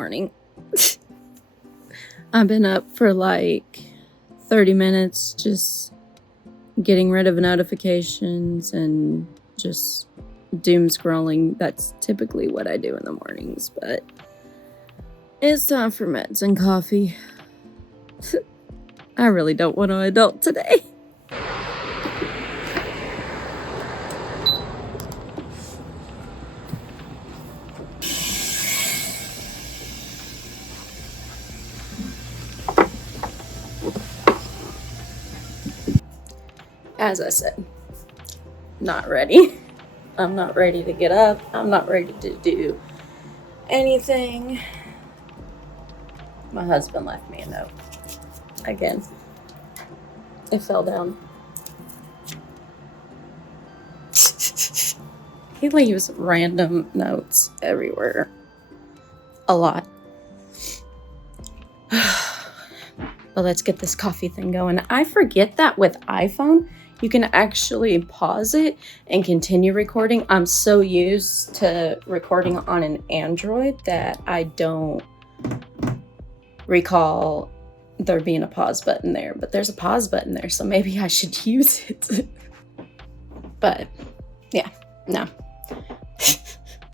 morning. I've been up for like 30 minutes just getting rid of notifications and just doom scrolling. That's typically what I do in the mornings, but it's time for meds and coffee. I really don't want to adult today. As I said, not ready. I'm not ready to get up. I'm not ready to do anything. My husband left me a note. Again, it fell down. He leaves random notes everywhere. A lot. But let's get this coffee thing going. I forget that with iPhone, you can actually pause it and continue recording. I'm so used to recording on an Android that I don't recall there being a pause button there. But there's a pause button there, so maybe I should use it. But yeah, no.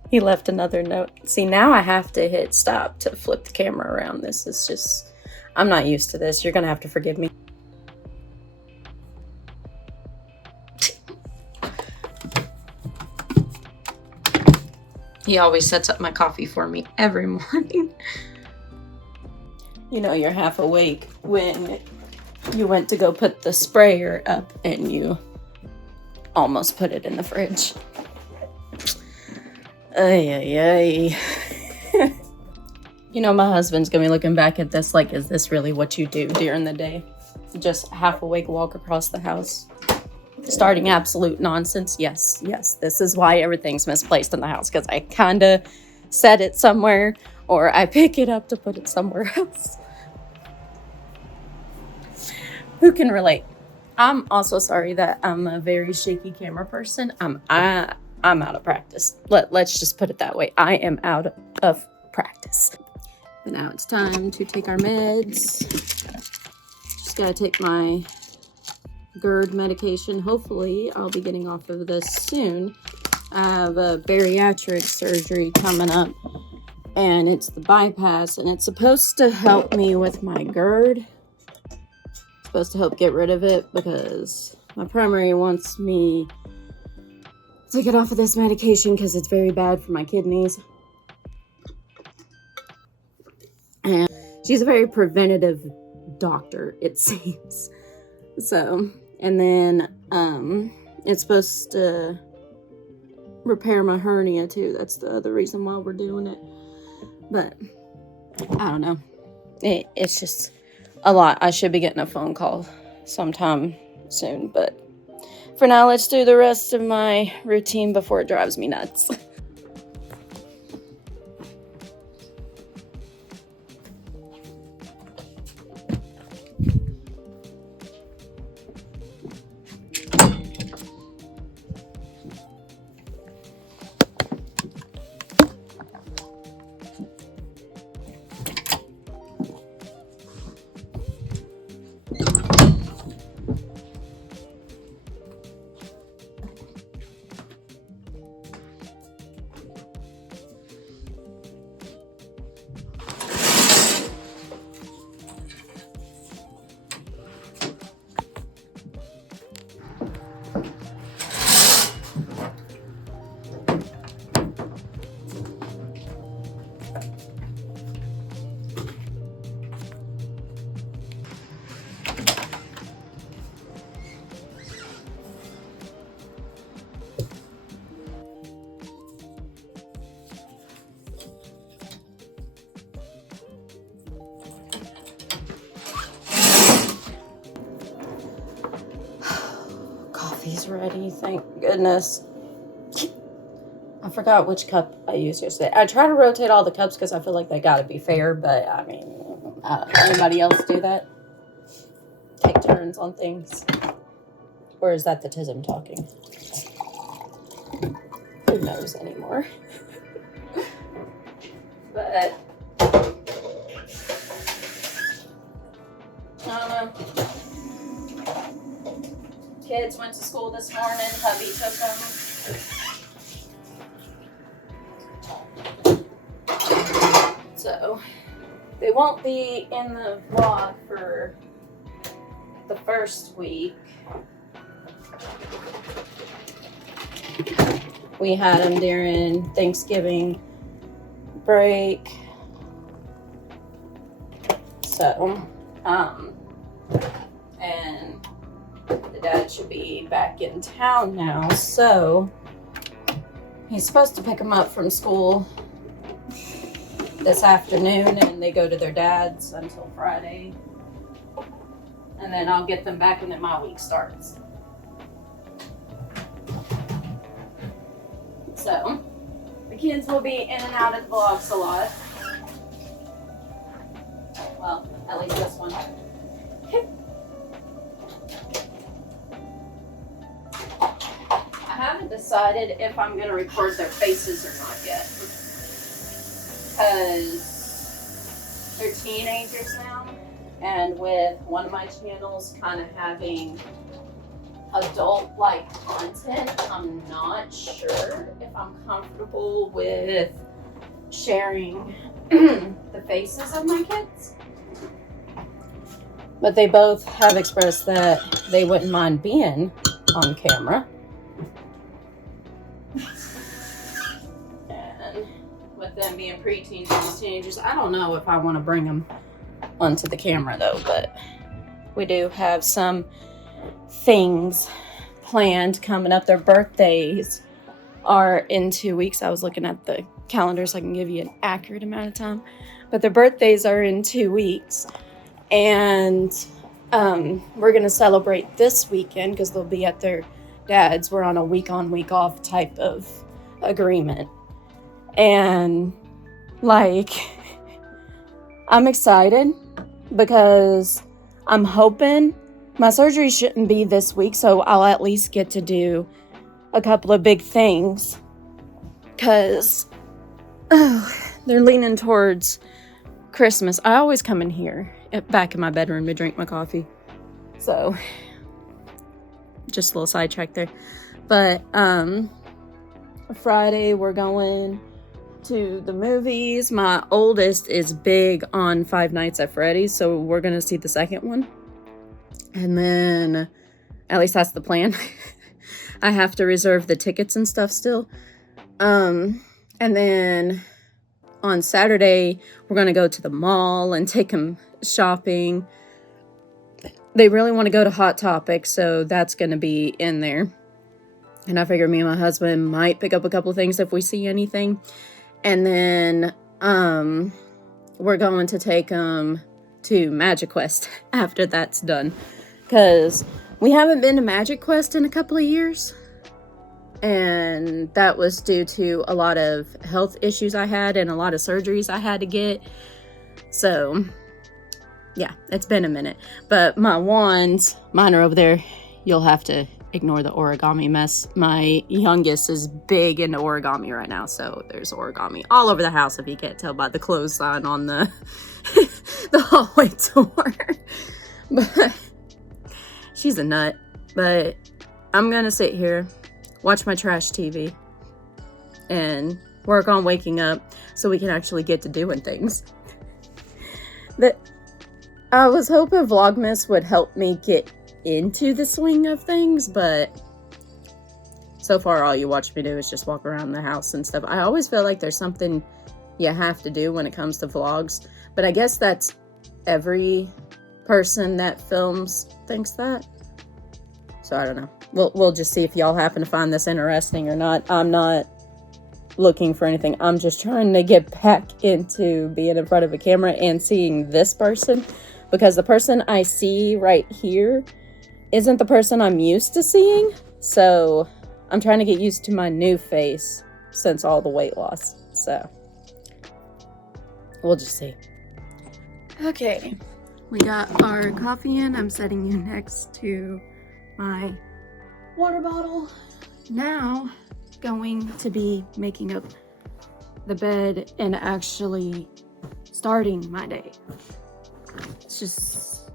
He left another note. See, now I have to hit stop to flip the camera around. This is just, I'm not used to this. You're gonna have to forgive me. He always sets up my coffee for me every morning. You know you're half awake when you went to go put the sprayer up and you almost put it in the fridge. Ay, ay, ay. You know, my husband's gonna be looking back at this like, is this really what you do during the day? Just half awake walk across the house? Starting absolute nonsense. Yes, this is why everything's misplaced in the house, because I kind of set it somewhere or I pick it up to put it somewhere else. Who can relate? I'm also sorry that I'm a very shaky camera person. I'm out of practice. Let's just put it that way. I am out of practice. But now it's time to take our meds. Just gotta take my GERD medication. Hopefully I'll be getting off of this soon. I have a bariatric surgery coming up and it's the bypass and it's supposed to help me with my GERD. It's supposed to help get rid of it because my primary wants me to get off of this medication because it's very bad for my kidneys. And she's a very preventative doctor, it seems. So, and then it's supposed to repair my hernia too. That's the other reason why we're doing it. But I don't know. It's just a lot. I should be getting a phone call sometime soon. But for now, let's do the rest of my routine before it drives me nuts. Coffee's ready, thank goodness. I forgot which cup I used yesterday. I try to rotate all the cups because I feel like they gotta be fair, but I mean, anybody else do that? Take turns on things? Or is that the tism talking? Who knows anymore? But kids went to school this morning. Hubby took them. So they won't be in the vlog for the first week. We had them during Thanksgiving break. So, and the dad should be back in town now. So he's supposed to pick them up from school this afternoon, and they go to their dad's until Friday. And then I'll get them back and then my week starts. So the kids will be in and out of the vlogs a lot. Well, at least this one. I haven't decided if I'm going to record their faces or not yet. Because they're teenagers now. And with one of my channels kind of having adult-like content, I'm not sure if I'm comfortable with sharing the faces of my kids. But they both have expressed that they wouldn't mind being on camera. And with them being preteens and teenagers, I don't know if I want to bring them onto the camera though, but we do have some things planned coming up. Their birthdays are in 2 weeks. I was looking at the calendar so I can give you an accurate amount of time, but their birthdays are in 2 weeks, and we're gonna celebrate this weekend because they'll be at their dad's. We're on a week on, week off type of agreement, and like I'm excited because I'm hoping my surgery shouldn't be this week, so I'll at least get to do a couple of big things because they're leaning towards Christmas. I always come in here back in my bedroom to drink my coffee. So just a little sidetrack there. But Friday we're going to the movies. My oldest is big on Five Nights at Freddy's, so we're gonna see the second one. And then, at least that's the plan. I have to reserve the tickets and stuff still. And then on Saturday, we're gonna go to the mall and take them shopping. They really want to go to Hot Topic, so that's gonna be in there. And I figure me and my husband might pick up a couple of things if we see anything. And then we're going to take them to Magic Quest after that's done. Because we haven't been to Magic Quest in a couple of years. And that was due to a lot of health issues I had and a lot of surgeries I had to get. So, yeah, it's been a minute. But my wands, mine are over there. You'll have to ignore the origami mess. My youngest is big into origami right now, so there's origami all over the house if you can't tell by the clothesline on the the hallway door. But she's a nut. But I'm gonna sit here, watch my trash TV, and work on waking up so we can actually get to doing things. I was hoping Vlogmas would help me get into the swing of things, but so far all you watch me do is just walk around the house and stuff. I always feel like there's something you have to do when it comes to vlogs, but I guess that's every person that films thinks that. So I don't know. We'll just see if y'all happen to find this interesting or not. I'm not looking for anything. I'm just trying to get back into being in front of a camera and seeing this person, because the person I see right here isn't the person I'm used to seeing. So I'm trying to get used to my new face since all the weight loss. So we'll just see. Okay, we got our coffee in. I'm setting you next to my water bottle. Now going to be making up the bed and actually starting my day. It's just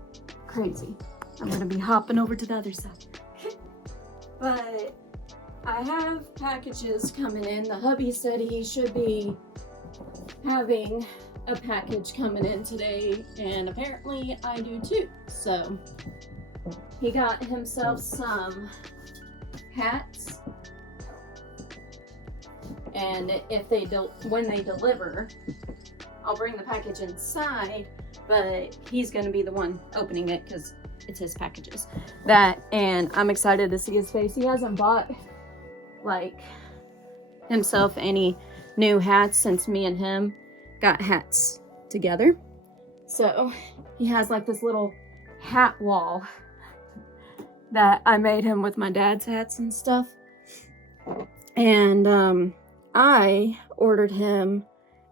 crazy. I'm gonna be hopping over to the other side. But I have packages coming in. The hubby said he should be having a package coming in today, and apparently I do too. So he got himself some hats, and when they deliver, I'll bring the package inside, but he's gonna be the one opening it because it's his packages. And I'm excited to see his face. He hasn't bought like himself any new hats since me and him got hats together. So he has like this little hat wall that I made him with my dad's hats and stuff. And I ordered him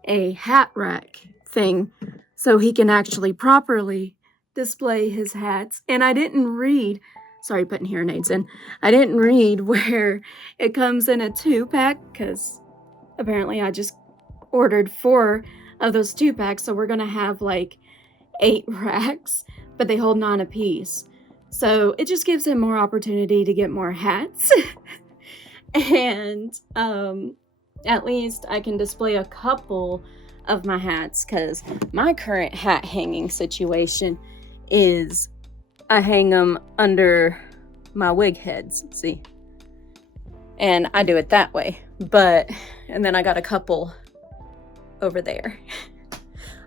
a hat rack thing so he can actually properly display his hats. And I didn't read, sorry putting hearing aids in, I didn't read where it comes in a 2-pack, because apparently I just ordered 4 of those 2-packs, so we're gonna have like 8 racks, but they hold 9 apiece. So it just gives him more opportunity to get more hats. And at least I can display a couple of my hats, because my current hat hanging situation is I hang them under my wig heads, see? And I do it that way. And then I got a couple over there.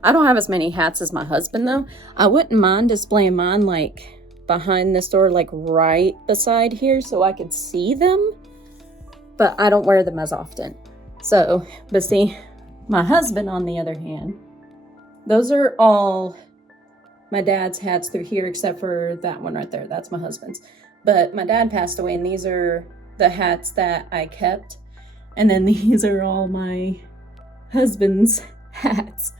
I don't have as many hats as my husband though. I wouldn't mind displaying mine like behind this door, like right beside here, so I could see them, but I don't wear them as often. So, but see, my husband on the other hand, those are all my dad's hats through here, except for that one right there. That's my husband's. But my dad passed away, and these are the hats that I kept. And then these are all my husband's hats.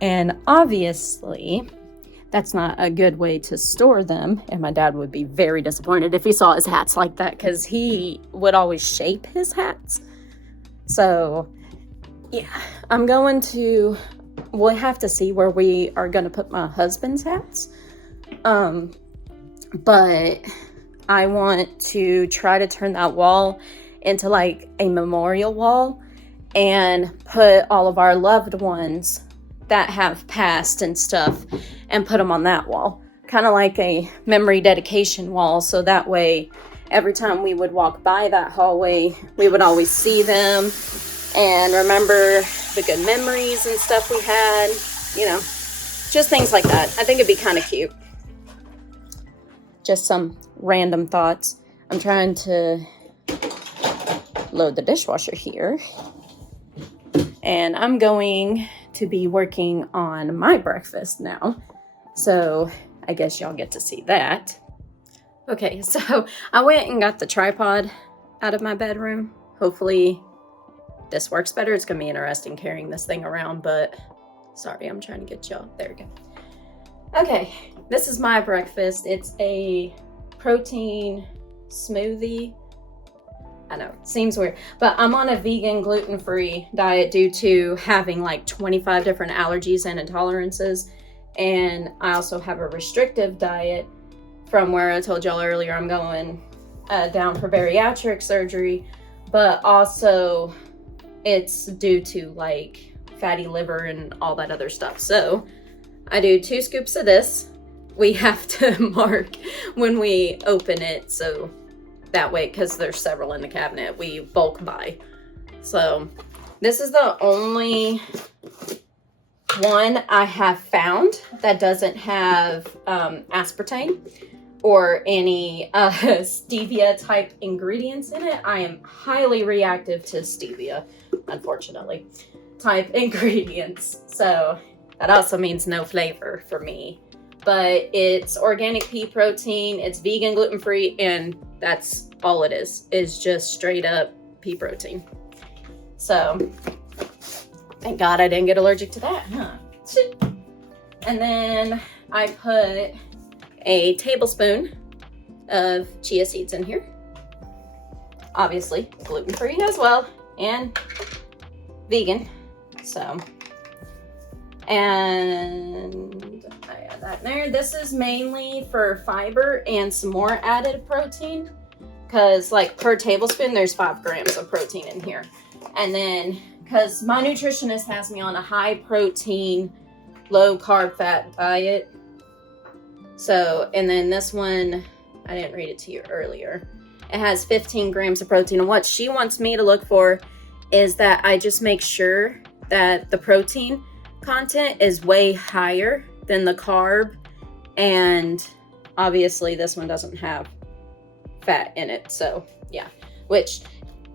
And obviously, that's not a good way to store them. And my dad would be very disappointed if he saw his hats like that, because he would always shape his hats. So, yeah, we'll have to see where we are going to put my husband's hats. But I want to try to turn that wall into like a memorial wall and put all of our loved ones that have passed and stuff and put them on that wall. Kind of like a memory dedication wall. So that way, every time we would walk by that hallway, we would always see them and remember the good memories and stuff we had, you know, just things like that. I think it'd be kind of cute. Just some random thoughts. I'm trying to load the dishwasher here. And I'm going to be working on my breakfast now. So I guess y'all get to see that. Okay, so I went and got the tripod out of my bedroom. Hopefully this works better. It's gonna be interesting carrying this thing around, but sorry, I'm trying to get y'all. There we go. Okay, this is my breakfast. It's a protein smoothie. I know, it seems weird, but I'm on a vegan, gluten-free diet due to having like 25 different allergies and intolerances. And I also have a restrictive diet from where I told y'all earlier I'm going down for bariatric surgery, but also it's due to like fatty liver and all that other stuff. So I do 2 scoops of this. We have to mark when we open it, so that way, because there's several in the cabinet, we bulk buy. So this is the only one I have found that doesn't have aspartame or any stevia type ingredients in it. I am highly reactive to stevia, unfortunately, type ingredients. So that also means no flavor for me. But it's organic pea protein, it's vegan, gluten-free, and that's all it is just straight up pea protein. So, thank God I didn't get allergic to that, huh? And then I put a tablespoon of chia seeds in here. Obviously, gluten-free as well, and vegan. So, and I add that in there. This is mainly for fiber and some more added protein, because like per tablespoon, there's 5 grams of protein in here. And then, because my nutritionist has me on a high protein, low carb fat diet. So, and then this one, I didn't read it to you earlier. It has 15 grams of protein. And what she wants me to look for is that I just make sure that the protein content is way higher than the carb. And obviously this one doesn't have fat in it. So yeah, which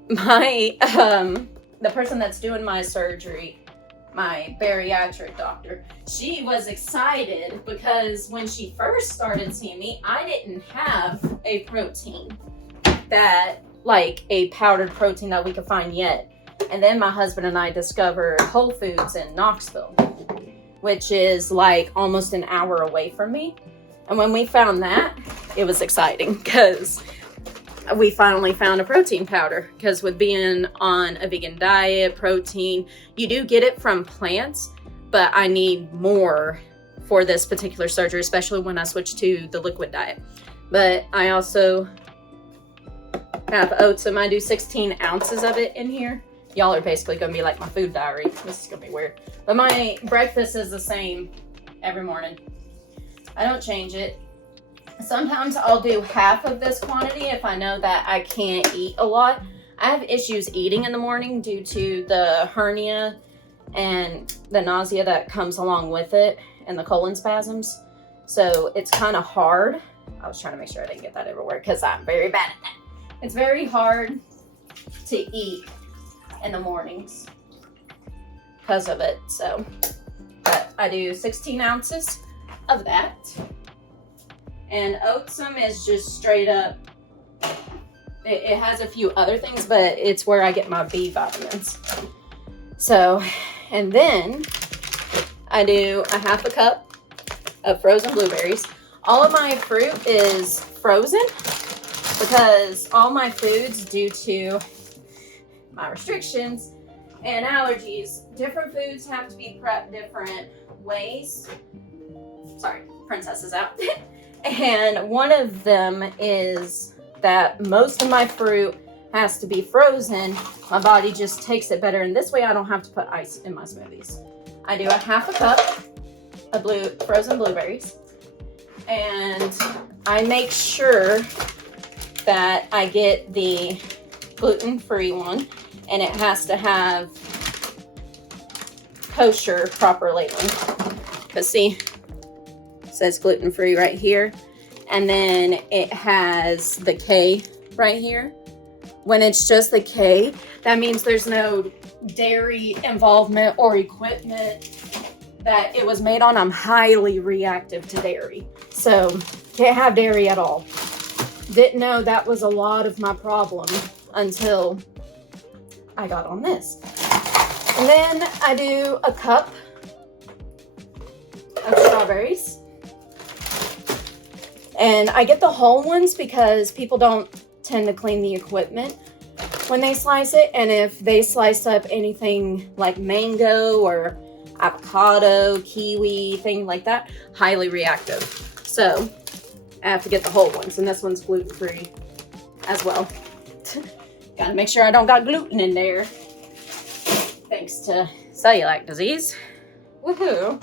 my, the person that's doing my surgery, my bariatric doctor, she was excited because when she first started seeing me, I didn't have a protein that, like a powdered protein that we could find yet. And then my husband and I discovered Whole Foods in Knoxville, which is like almost an hour away from me. And when we found that, it was exciting because we finally found a protein powder. Because with being on a vegan diet, protein, you do get it from plants, but I need more for this particular surgery, especially when I switch to the liquid diet. But I also have oats, and I do 16 ounces of it in here. Y'all are basically gonna be like my food diary. This is gonna be weird. But my breakfast is the same every morning. I don't change it. Sometimes I'll do half of this quantity if I know that I can't eat a lot. I have issues eating in the morning due to the hernia and the nausea that comes along with it and the colon spasms. So it's kind of hard. I was trying to make sure I didn't get that everywhere because I'm very bad at that. It's very hard to eat in the mornings because of it. So, but I do 16 ounces of that. And Oatsum is just straight up, it has a few other things, but it's where I get my B vitamins. So, and then I do a half a cup of frozen blueberries. All of my fruit is frozen because all my foods, due to my restrictions and allergies, different foods have to be prepped different ways. Sorry, princess is out. And one of them is that most of my fruit has to be frozen. My body just takes it better, and this way I don't have to put ice in my smoothies. I do a half a cup of frozen blueberries, and I make sure that I get the gluten-free one, and it has to have kosher proper labeling. Because see, it says gluten-free right here, and then it has the K right here. When it's just the K, that means there's no dairy involvement or equipment that it was made on. I'm highly reactive to dairy, so can't have dairy at all. Didn't know that was a lot of my problem until I got on this. And then I do a cup of strawberries. And I get the whole ones because people don't tend to clean the equipment when they slice it. And if they slice up anything like mango or avocado, kiwi, thing like that, highly reactive. So I have to get the whole ones, and this one's gluten-free as well. Gotta make sure I don't got gluten in there, thanks to celiac disease. Woohoo!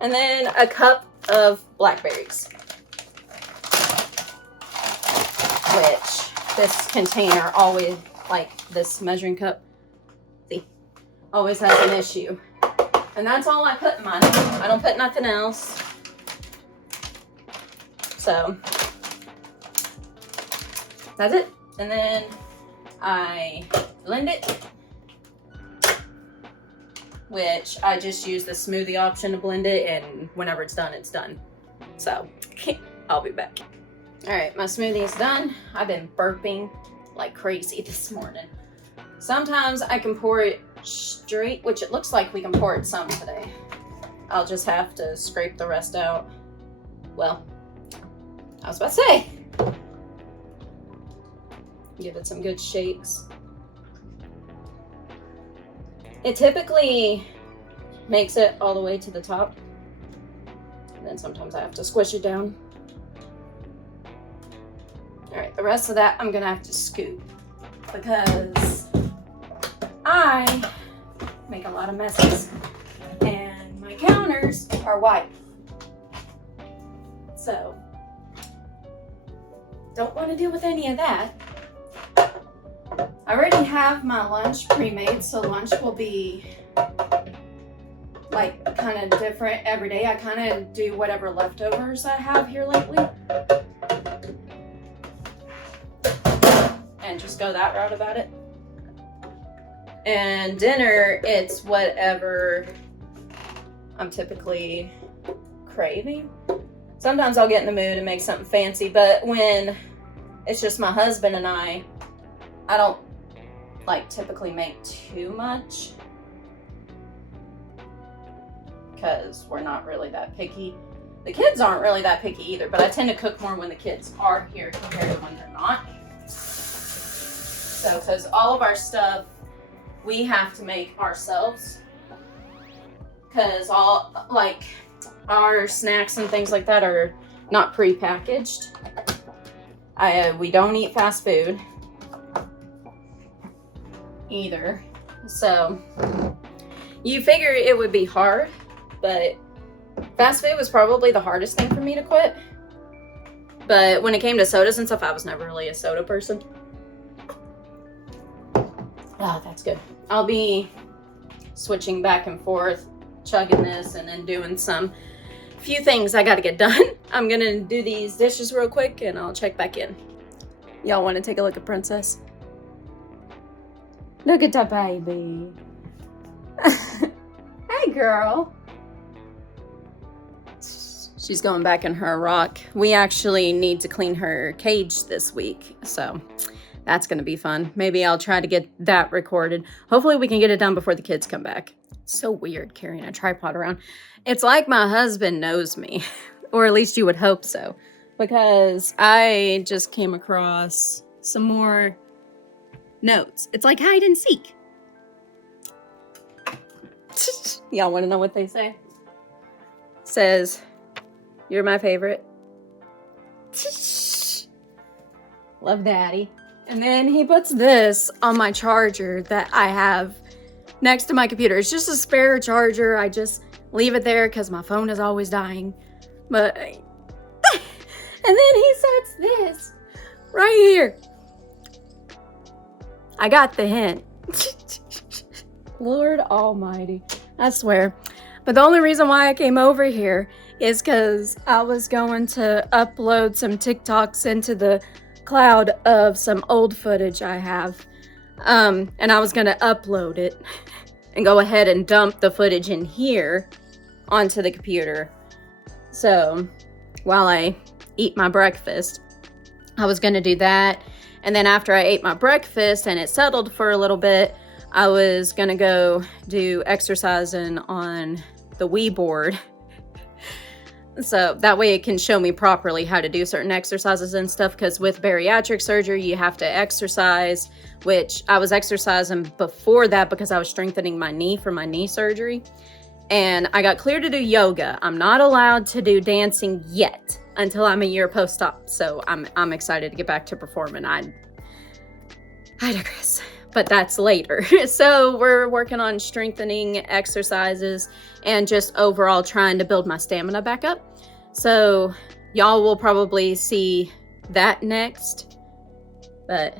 And then a cup of blackberries, which this container always, like this measuring cup, see, always has an issue. And that's all I put in mine. I don't put nothing else. So that's it. And then I blend it, which I just use the smoothie option to blend it, and whenever it's done, it's done. So I'll be back. All right, my smoothie is done. I've been burping like crazy this morning. Sometimes I can pour it straight, which it looks like we can pour it some today. I'll just have to scrape the rest out. Well, I was about to say, give it some good shakes. It typically makes it all the way to the top, and then sometimes I have to squish it down. All right, the rest of that I'm gonna have to scoop because I make a lot of messes and my counters are white. So, don't want to deal with any of that. I already have my lunch pre-made, so lunch will be like kind of different every day. I kind of do whatever leftovers I have here lately. And just go that route about it. And dinner, it's whatever I'm typically craving. Sometimes I'll get in the mood and make something fancy, but when it's just my husband and I don't like typically make too much because we're not really that picky. The kids aren't really that picky either, but I tend to cook more when the kids are here compared to when they're not. So, because all of our stuff we have to make ourselves, because all like our snacks and things like that are not pre-packaged. We don't eat fast food either, so you figure it would be hard, but fast food was probably the hardest thing for me to quit. But when it came to sodas and stuff, I was never really a soda person. Oh, that's good. I'll be switching back and forth, chugging this and then doing few things I gotta get done. I'm gonna do these dishes real quick and I'll check back in. Y'all want to take a look at Princess? Look at that baby. Hey girl. She's going back in her rock. We actually need to clean her cage this week, so that's gonna be fun. Maybe I'll try to get that recorded. Hopefully we can get it done before the kids come back. So weird carrying a tripod around. It's like my husband knows me, or at least you would hope so, because I just came across some more notes. It's like hide and seek. Y'all want to know what they say? It says, "You're my favorite." Love daddy. And then he puts this on my charger that I have next to my computer. It's just a spare charger. I just leave it there because my phone is always dying. But, and then he sets this right here. I got the hint. Lord Almighty, I swear. But the only reason why I came over here is because I was going to upload some TikToks into the cloud of some old footage I have. And I was going to upload it and go ahead and dump the footage in here onto the computer. So while I eat my breakfast, I was going to do that. And then after I ate my breakfast and it settled for a little bit, I was going to go do exercising on the Wii board. So that way it can show me properly how to do certain exercises and stuff, because with bariatric surgery, you have to exercise, which I was exercising before that because I was strengthening my knee for my knee surgery. And I got cleared to do yoga. I'm not allowed to do dancing yet until I'm a year post-op. So I'm excited to get back to performing. I digress, but that's later. So we're working on strengthening exercises and just overall trying to build my stamina back up. So y'all will probably see that next. But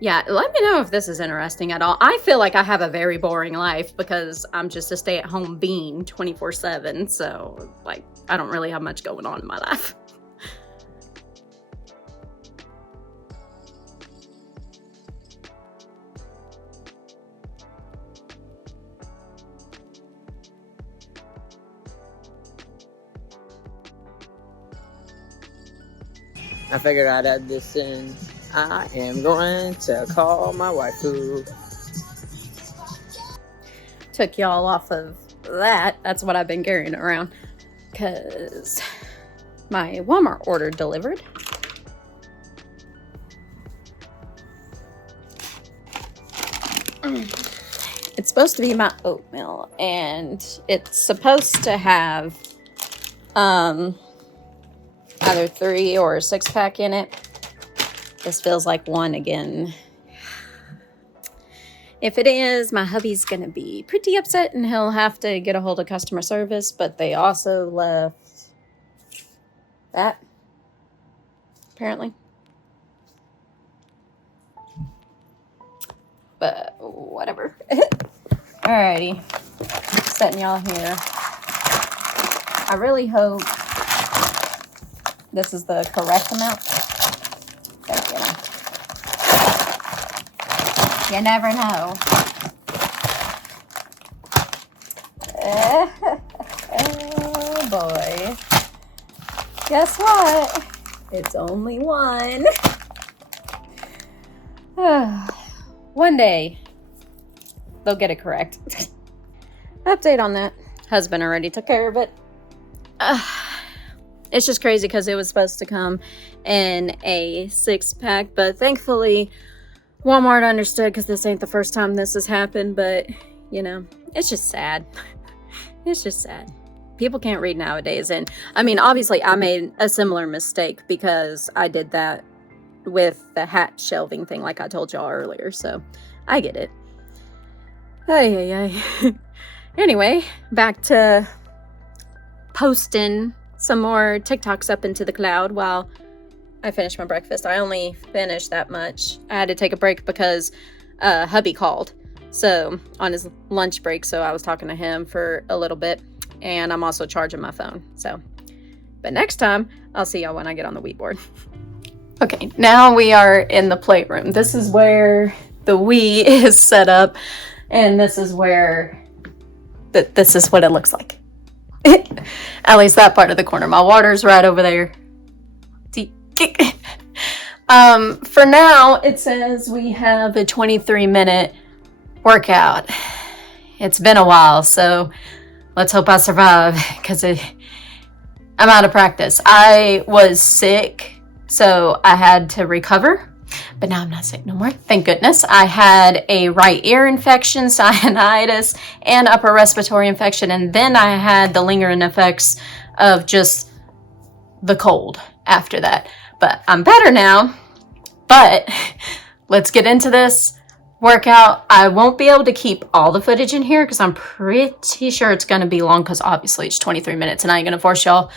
yeah, let me know if this is interesting at all. I feel like I have a very boring life because I'm just a stay-at-home being 24/7. So like, I don't really have much going on in my life. I figured I'd add this in. I am going to call my waifu. Took y'all off of that. That's what I've been carrying around because my Walmart order delivered. It's supposed to be my oatmeal, and it's supposed to have either 3 or a 6-pack in it. This feels like one again. If it is, my hubby's gonna be pretty upset and he'll have to get a hold of customer service, but they also left that, apparently. But whatever. Alrighty, setting y'all here. I really hope this is the correct amount. But, you never know. Oh boy. Guess what? It's only one. One day, they'll get it correct. Update on that. Husband already took care of it. It's just crazy because it was supposed to come in a 6-pack, but thankfully Walmart understood because this ain't the first time this has happened, but you know, it's just sad. It's just sad. People can't read nowadays. And I mean, obviously I made a similar mistake because I did that with the hat shelving thing like I told y'all earlier, so I get it. Anyway, back to posting some more TikToks up into the cloud while I finish my breakfast. I only finished that much. I had to take a break because hubby called, so on his lunch break, so I was talking to him for a little bit, and I'm also charging my phone. So, but next time I'll see y'all when I get on the Wii board. Okay, now we are in the playroom. This is where the Wii is set up, and this is where this is what it looks like. At least that part of the corner. My water's right over there. For now, it says we have a 23-minute workout. It's been a while, so let's hope I survive, because I'm out of practice. I was sick, so I had to recover, but now I'm not sick no more. Thank goodness. I had a right ear infection, sinusitis, and upper respiratory infection, and then I had the lingering effects of just the cold after that. But I'm better now. But let's get into this workout. I won't be able to keep all the footage in here because I'm pretty sure it's going to be long, because obviously it's 23 minutes and I ain't going to force y'all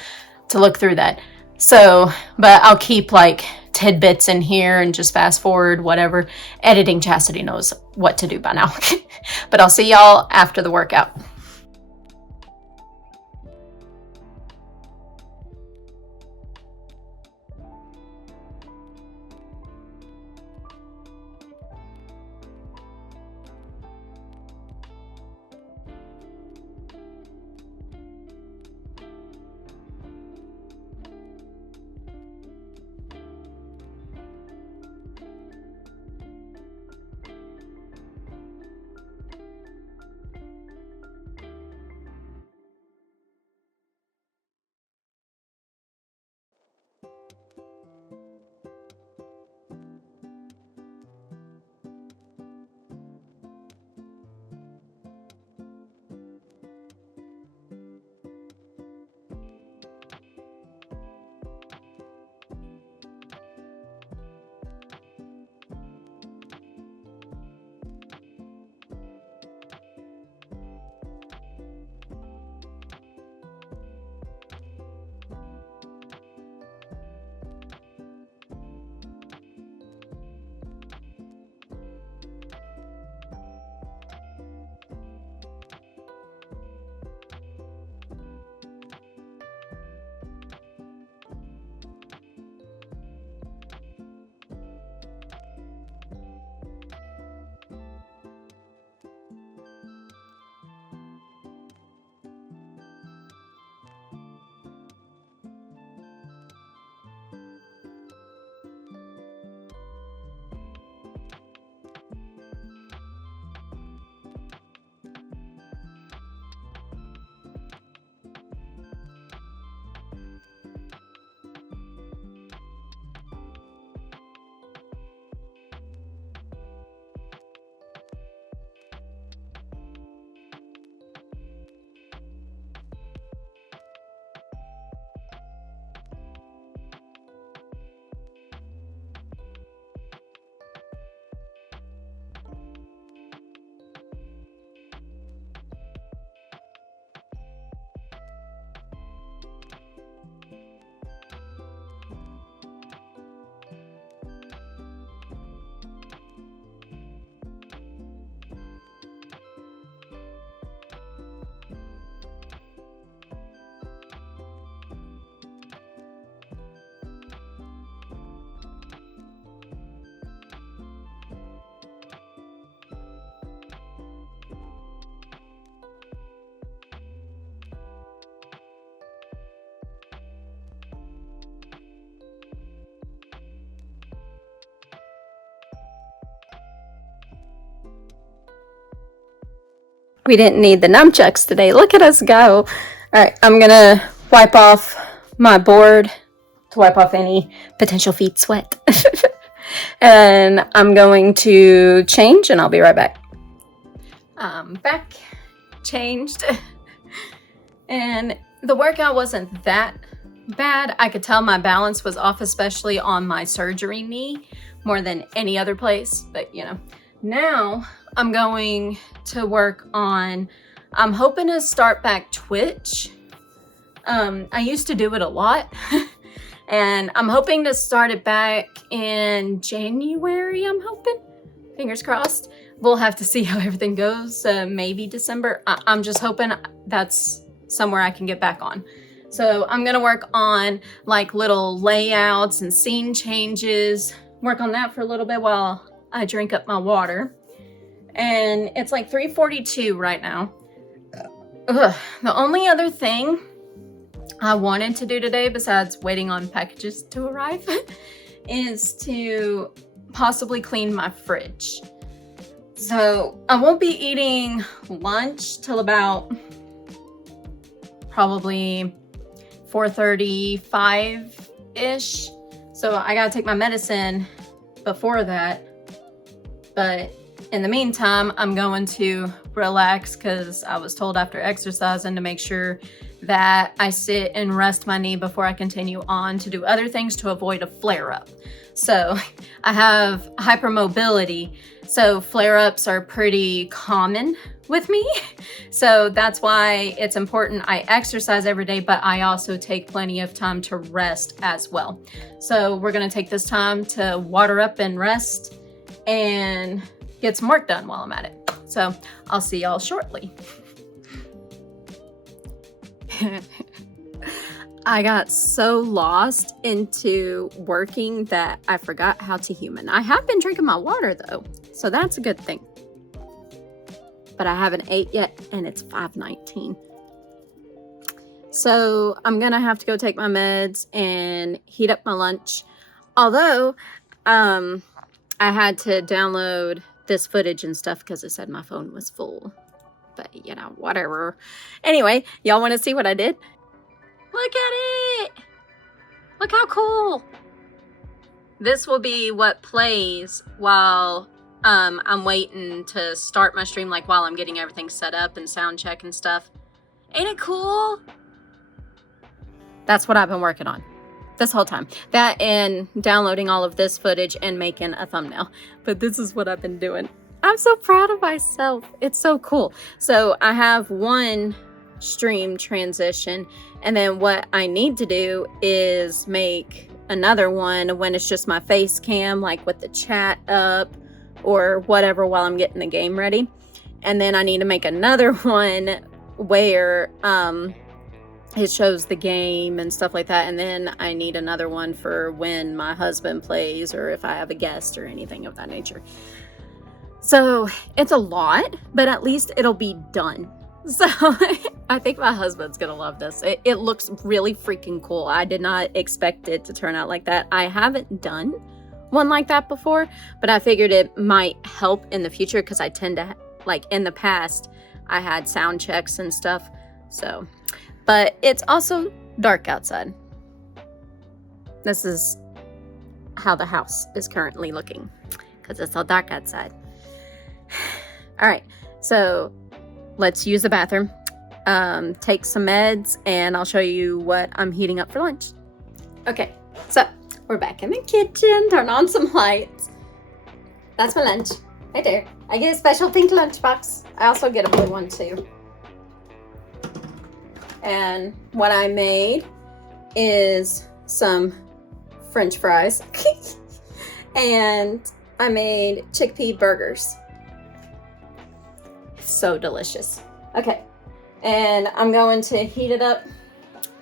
to look through that. So, but I'll keep like tidbits in here and just fast forward, whatever. Editing Chasity knows what to do by now. But I'll see y'all after the workout. We didn't need the nunchucks today. Look at us go. All right, I'm gonna wipe off my board to wipe off any potential feet sweat. And I'm going to change and I'll be right back. Back, changed. And the workout wasn't that bad. I could tell my balance was off, especially on my surgery knee, more than any other place. But you know, now I'm going to work on, I'm hoping to start back Twitch. I used to do it a lot. And I'm hoping to start it back in January, I'm hoping. Fingers crossed. We'll have to see how everything goes. Maybe December. I'm just hoping that's somewhere I can get back on. So I'm gonna work on like little layouts and scene changes. Work on that for a little bit while I drink up my water. And it's like 3:42 right now. The only other thing I wanted to do today, besides waiting on packages to arrive, is to possibly clean my fridge. So I won't be eating lunch till about probably 4:35-ish. So I gotta take my medicine before that. But in the meantime, I'm going to relax because I was told after exercising to make sure that I sit and rest my knee before I continue on to do other things to avoid a flare-up. So I have hypermobility, so flare-ups are pretty common with me. So that's why it's important I exercise every day, but I also take plenty of time to rest as well. So we're gonna take this time to water up and rest and get some work done while I'm at it. So I'll see y'all shortly. I got so lost into working that I forgot how to human. I have been drinking my water though, so that's a good thing. But I haven't ate yet and it's 5:19. So I'm gonna have to go take my meds and heat up my lunch. Although I had to download this footage and stuff because it said my phone was full. But, you know, whatever. Anyway, y'all want to see what I did? Look at it! Look how cool! This will be what plays while I'm waiting to start my stream, like while I'm getting everything set up and sound check and stuff. Ain't it cool? That's what I've been working on this whole time. That and downloading all of this footage and making a thumbnail. But this is what I've been doing. I'm so proud of myself. It's so cool. So I have one stream transition, and then what I need to do is make another one when it's just my face cam, like with the chat up or whatever while I'm getting the game ready. And then I need to make another one where it shows the game and stuff like that. And then I need another one for when my husband plays or if I have a guest or anything of that nature. So it's a lot, but at least it'll be done. So I think my husband's gonna love this. It looks really freaking cool. I did not expect it to turn out like that. I haven't done one like that before, but I figured it might help in the future because I tend to, like in the past, I had sound checks and stuff. So, but it's also dark outside. This is how the house is currently looking because it's all dark outside. All right, so let's use the bathroom, take some meds, and I'll show you what I'm heating up for lunch. Okay, so we're back in the kitchen. Turn on some lights. That's my lunch, right there. I get a special pink lunchbox. I also get a blue one too. And what I made is some French fries. And I made chickpea burgers. So delicious. Okay, and I'm going to heat it up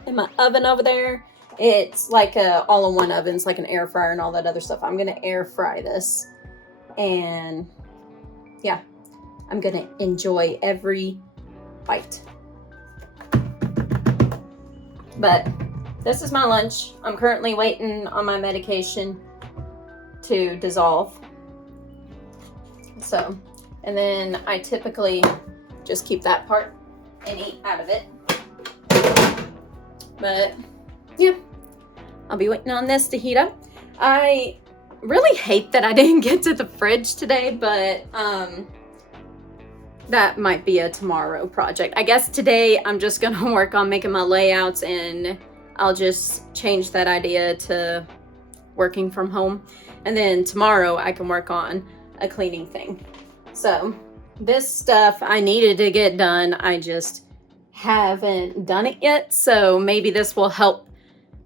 in my oven over there. It's like a all-in-one oven. It's like an air fryer and all that other stuff. I'm gonna air fry this, and yeah, I'm gonna enjoy every bite. But this is my lunch. I'm currently waiting on my medication to dissolve. So, and then I typically just keep that part and eat out of it. But yeah, I'll be waiting on this to heat up. I really hate that I didn't get to the fridge today, but that might be a tomorrow project. I guess today I'm just gonna work on making my layouts, and I'll just change that idea to working from home. And then tomorrow I can work on a cleaning thing. So this stuff I needed to get done. I just haven't done it yet. So maybe this will help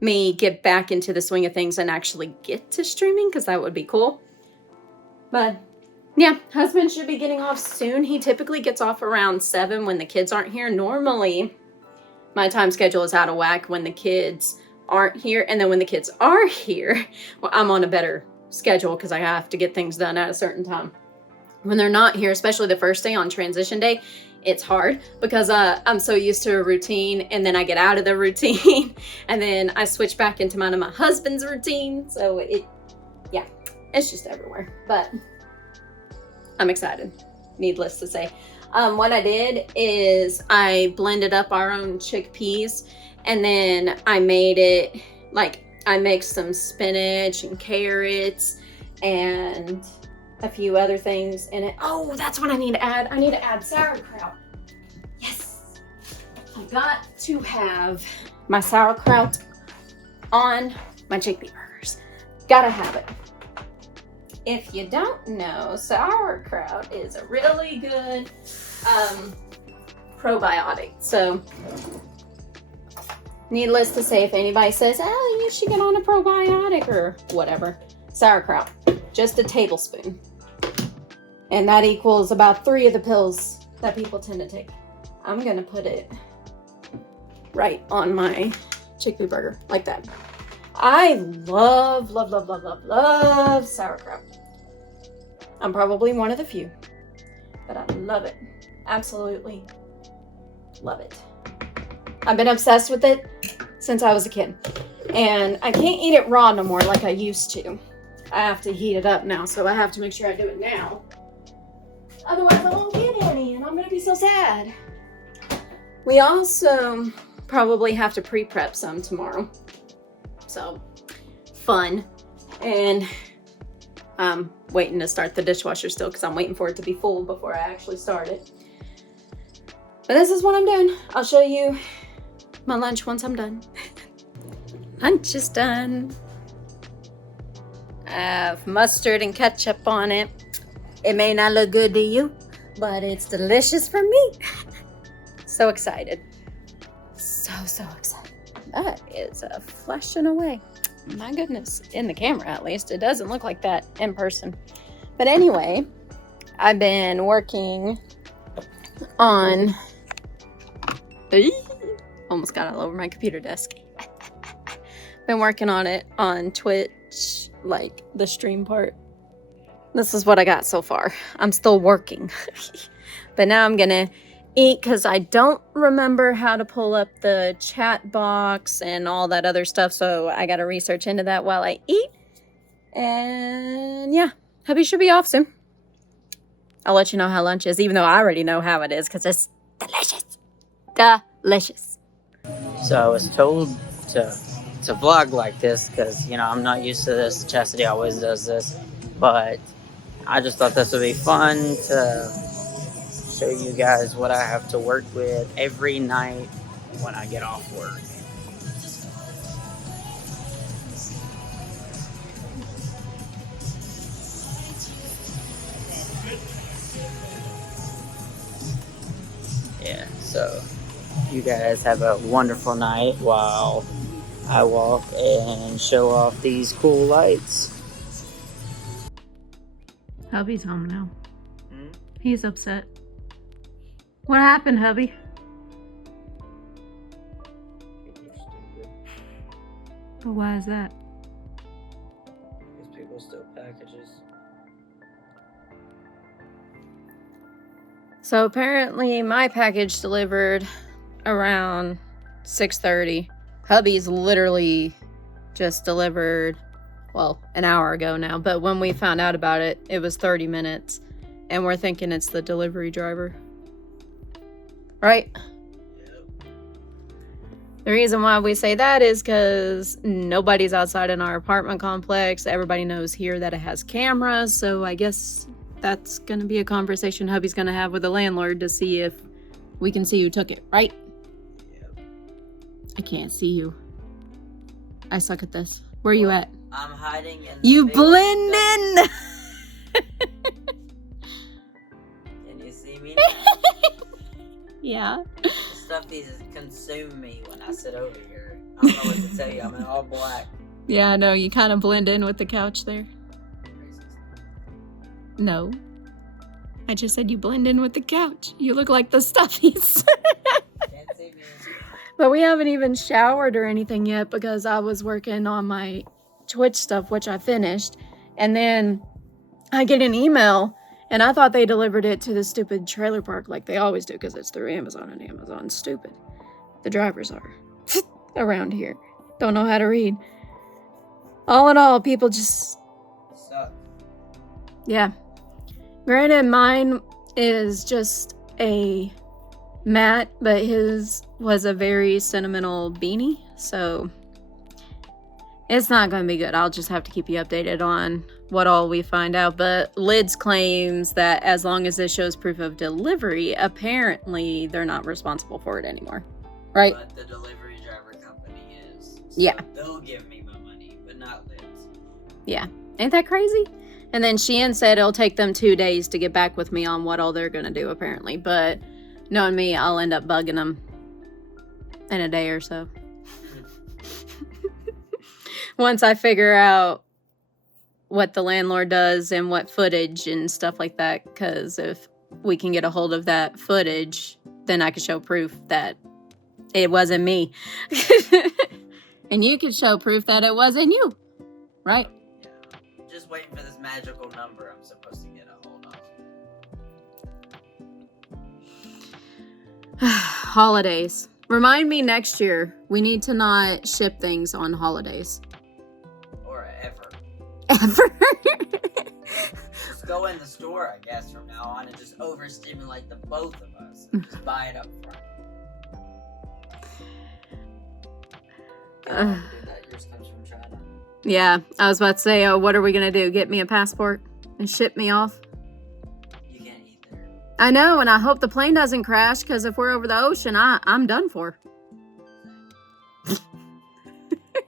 me get back into the swing of things and actually get to streaming, because that would be cool. But yeah, husband should be getting off soon. He typically gets off around 7 when the kids aren't here. Normally, my time schedule is out of whack when the kids aren't here. And then when the kids are here, well, I'm on a better schedule because I have to get things done at a certain time. When they're not here, especially the first day on transition day, it's hard because I'm so used to a routine, and then I get out of the routine and then I switch back into my husband's routine. So it's just everywhere. But I'm excited, needless to say. What I did is I blended up our own chickpeas, and then I made it, like, I mixed some spinach and carrots and a few other things in it. Oh, that's what I need to add. I need to add sauerkraut. Yes. I got to have my sauerkraut on my chickpea burgers. Gotta have it. If you don't know, sauerkraut is a really good probiotic. So, needless to say, if anybody says, oh, you should get on a probiotic or whatever, sauerkraut, just a tablespoon. And that equals about 3 of the pills that people tend to take. I'm gonna put it right on my chickpea burger, like that. I love sauerkraut. I'm probably one of the few, but I love it. Absolutely love it. I've been obsessed with it since I was a kid. And I can't eat it raw no more like I used to. I have to heat it up now, so I have to make sure I do it now. Otherwise I won't get any, and I'm gonna be so sad. We also probably have to pre-prep some tomorrow. So, fun. And I'm waiting to start the dishwasher still because I'm waiting for it to be full before I actually start it. But this is what I'm doing. I'll show you my lunch once I'm done. Lunch is done. I have mustard and ketchup on it. It may not look good to you, but it's delicious for me. So excited. So excited. That is flashing away. My goodness. In the camera, at least. It doesn't look like that in person. But anyway, I've been working on... Almost got all over my computer desk. Been working on it on Twitch, like the stream part. This is what I got so far. I'm still working. But now I'm gonna eat because I don't remember how to pull up the chat box and all that other stuff, so I gotta research into that while I eat. And yeah, hubby should be off soon. I'll let you know how lunch is, even though I already know how it is because it's delicious. Delicious. So I was told to vlog like this because, you know, I'm not used to this. Chasity always does this. But I just thought this would be fun to show you guys what I have to work with every night when I get off work. Yeah, so you guys have a wonderful night while I walk and show off these cool lights. Hubby's home now. He's upset. What happened, hubby? But why is that? Because people steal packages. So apparently my package delivered around 6:30. Hubby's literally just delivered, well, an hour ago now. But when we found out about it, it was 30 minutes. And we're thinking it's the delivery driver. right? The reason why we say that is because nobody's outside in our apartment complex. Everybody knows here that it has cameras. So I guess that's going to be a conversation hubby's going to have with the landlord to see if we can see who took it, right? Yep. I can't see you. I suck at this. Where are you at? I'm hiding in. You blend in. Can you see me now? Yeah. The stuff these consume me when I sit over here. I don't know what to tell you. I'm in all black. Yeah, no, you kind of blend in with the couch there. No. I just said you blend in with the couch. You look like the stuffies. Can't see me. But we haven't even showered or anything yet because I was working on my Twitch stuff, which I finished. And then I get an email, and I thought they delivered it to the stupid trailer park like they always do because it's through Amazon, and Amazon's stupid. The drivers are around here. Don't know how to read. All in all, people just... Suck. Yeah. Granted, mine is just a mat, but his was a very sentimental beanie, so it's not going to be good. I'll just have to keep you updated on what all we find out. But Lids claims that as long as this shows proof of delivery, apparently they're not responsible for it anymore. Right? But the delivery driver company is. So yeah. They'll give me my money, but not Lids. Yeah. Ain't that crazy? And then Sheehan said it'll take them 2 days to get back with me on what all they're going to do, apparently. But knowing me, I'll end up bugging them in a day or so. Once I figure out what the landlord does and what footage and stuff like that. Because if we can get a hold of that footage, then I can show proof that it wasn't me. And you can show proof that it wasn't you. Right? Just waiting for this magical number I'm supposed to get a hold of. Holidays. Remind me next year, we need to not ship things on holidays. Or ever. Ever? Just go in the store, I guess, from now on and just overstimulate the both of us. And just buy it up front. Do that. Yours comes from China. Yeah, I was about to say, what are we going to do? Get me a passport and ship me off? You can't eat there. I know, and I hope the plane doesn't crash, because if we're over the ocean, I'm done for. I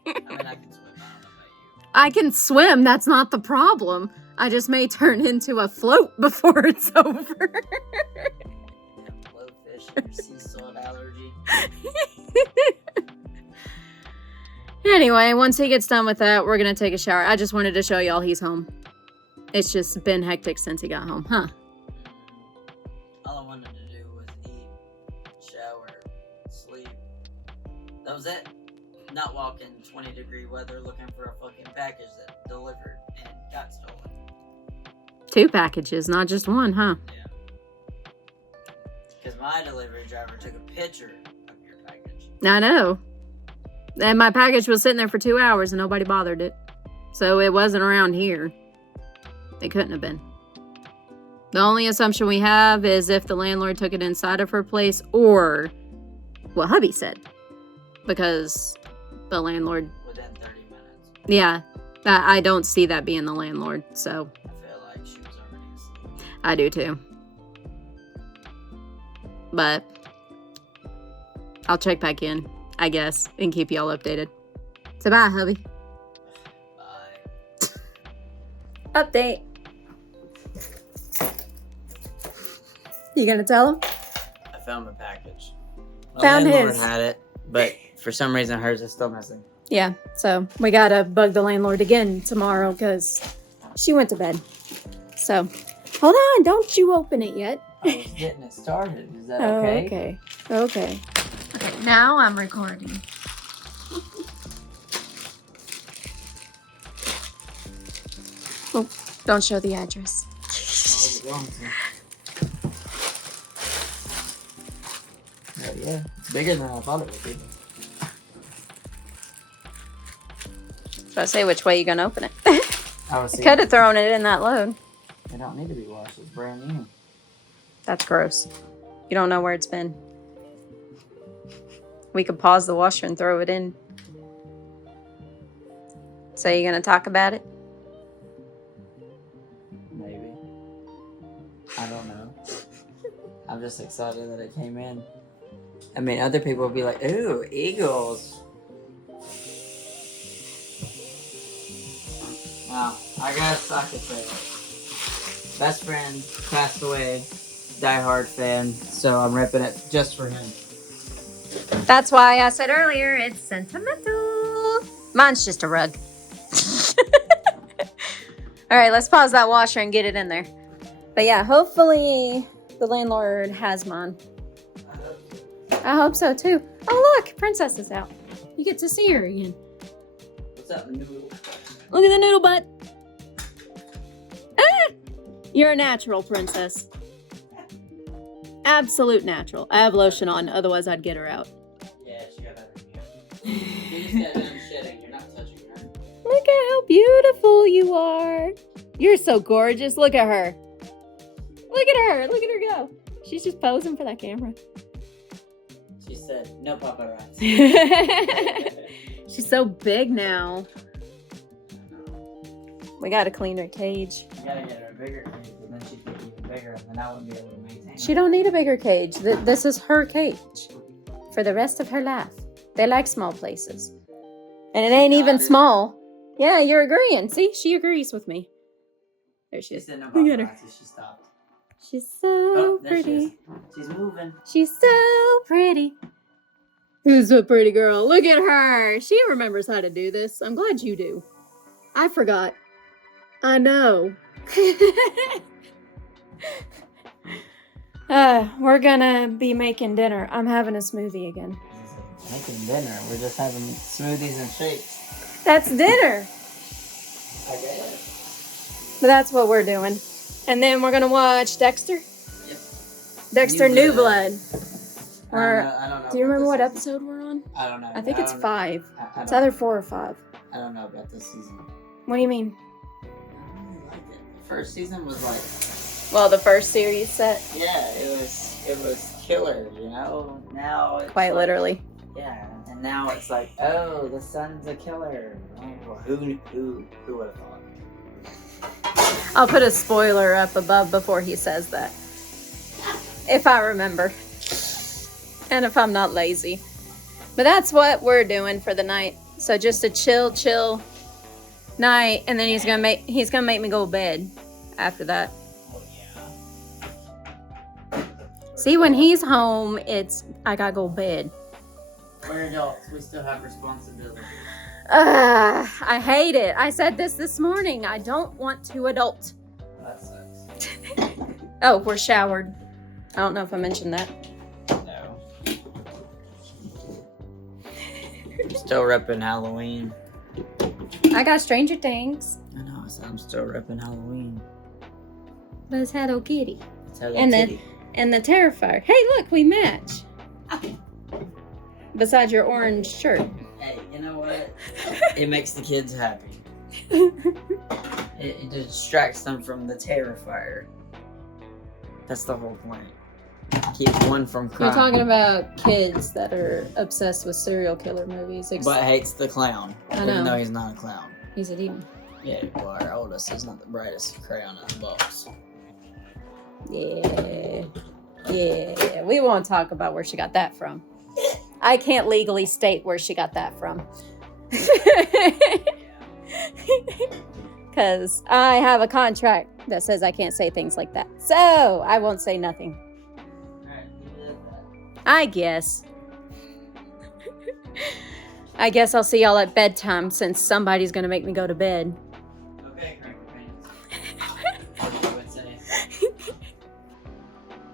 mean, I can swim. I don't know about you. I can swim. That's not the problem. I just may turn into a float before it's over. Blowfish and your sea salt allergy. Anyway, once he gets done with that, we're going to take a shower. I just wanted to show y'all he's home. It's just been hectic since he got home, huh? All I wanted to do was eat, shower, sleep. That was it. Not walk in 20-degree weather looking for a fucking package that delivered and got stolen. 2 packages, not just one, huh? Yeah. Because my delivery driver took a picture of your package. I know. And my package was sitting there for 2 hours and nobody bothered it. So it wasn't around here. It couldn't have been. The only assumption we have is if the landlord took it inside of her place or what hubby said. Because the landlord... Within 30 minutes. Yeah. I don't see that being the landlord, so... I feel like she was already asleep. I do too. But... I'll check back in, I guess, and keep y'all updated. So bye, hubby. Bye. Update. You gonna tell him? I found my package. My Found landlord his. had it, but for some reason hers is still missing. Yeah, so we gotta bug the landlord again tomorrow because she went to bed. So, hold on, don't you open it yet. I was getting it started. Is that Oh, okay? Okay. Okay, now I'm recording. Oh, don't show the address. I was going to. Oh, yeah, it's bigger than I thought it would be. So I say which way you gonna open it. I was Could have thrown it in that load. It don't need to be washed. It's brand new. That's gross. You don't know where it's been. We could pause the washer and throw it in. So you gonna talk about it? Maybe. I don't know. I'm just excited that it came in. I mean, other people will be like, ooh, eagles. Well, I guess I could say it. Best friend, passed away, die-hard fan, so I'm ripping it just for him. That's why I said earlier it's sentimental. Mine's just a rug. All right, let's pause that washer and get it in there. But yeah, hopefully the landlord has mine. I hope so too. Oh look, Princess is out. You get to see her again. What's up, noodle? Look at the noodle butt. Ah! You're a natural, Princess. Absolute natural. I have lotion on, otherwise I'd get her out. Yeah, she got that. You just got done shitting. You're not touching her. Look at how beautiful you are. You're so gorgeous. Look at her. Look at her. Look at her go. She's just posing for that camera. She said, no paparazzi. She's so big now. We gotta clean her cage. You gotta get her a bigger cage, and then she'd get even bigger, and then I wouldn't be able to maintain She her. don't need a bigger cage. This is her cage for the rest of her life. They like small places. And it ain't even small. Yeah, you're agreeing. See, she agrees with me. There she She is. said no Look at her. paparazzi. She stopped. She's so There she pretty. is. She's moving. She's so pretty. Who's a pretty girl? Look at her. She remembers how to do this. I'm glad you do. I forgot. I know. We're gonna be making dinner. I'm having a smoothie again. Making dinner. We're just having smoothies and shakes. That's dinner. I guess. But that's what we're doing. And then we're gonna watch Dexter. Yep. Dexter New Blood. Or I don't know do you remember what this episode we're on? season. I don't know. I think it's don't- 5. I It's don't- either 4 or 5. I don't know about this season. What do you mean? I really liked it. The first season was like, Well, the first series set. yeah, it was killer, you know. Now it's Quite like- literally. Yeah, and now it's like, oh, the son's a killer. Oh, well, who would have thought? I'll put a spoiler up above before he says that. If I remember. And if I'm not lazy. But that's what we're doing for the night. So just a chill night, and then he's gonna make me go to bed after that. Oh yeah. See, when he's home, I gotta go to bed. We're adults. We still have responsibility. I hate it. I said this morning. I don't want to adult. That sucks. Oh, we're showered. I don't know if I mentioned that. No. Still repping Halloween. I got Stranger Things. I know. So I'm still repping Halloween. But it's Hello Kitty. It's Hello And Kitty. And the Terrifier. Hey, look, we match. Besides your orange shirt. Hey, you know what? It makes the kids happy. It distracts them from the Terrifier. That's the whole point. Keep one from You're crying. talking about kids that are obsessed with serial killer movies. But hates the clown. I Even know. though he's not a clown. He's a demon. Yeah, well, our oldest is not the brightest crayon in the box. Yeah. Yeah. We won't talk about where she got that from. I can't legally state where she got that from. Because I have a contract that says I can't say things like that. So I won't say nothing. Alright, you did that. I guess. I guess I'll see y'all at bedtime since somebody's going to make me go to bed. Okay, crank your pants. I would say.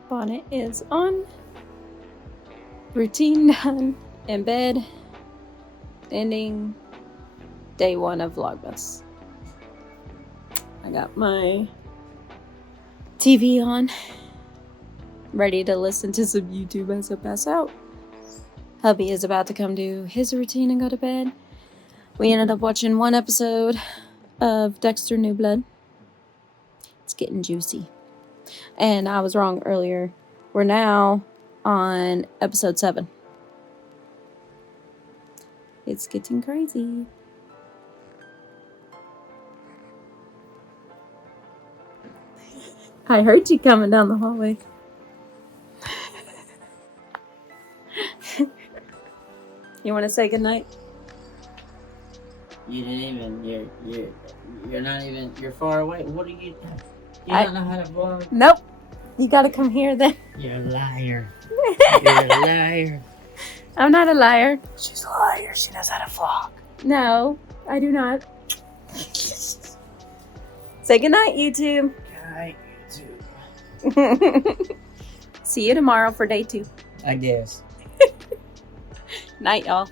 Bonnet is on. Routine done. In bed. Ending day 1 of Vlogmas. I got my TV on. Ready to listen to some YouTube as I pass out. Hubby is about to come do his routine and go to bed. We ended up watching 1 episode of Dexter New Blood. It's getting juicy. And I was wrong earlier. We're now on episode 7. It's getting crazy. I heard you coming down the hallway. You want to say goodnight? You didn't even. You're not even. You're far away. What are you? You don't know how to vlog. Nope. You gotta come here then. You're a liar. You're a liar. I'm not a liar. She's a liar. She knows how to vlog. No, I do not. Say goodnight, YouTube. Good YouTube. See you tomorrow for day 2. I guess. Night, y'all.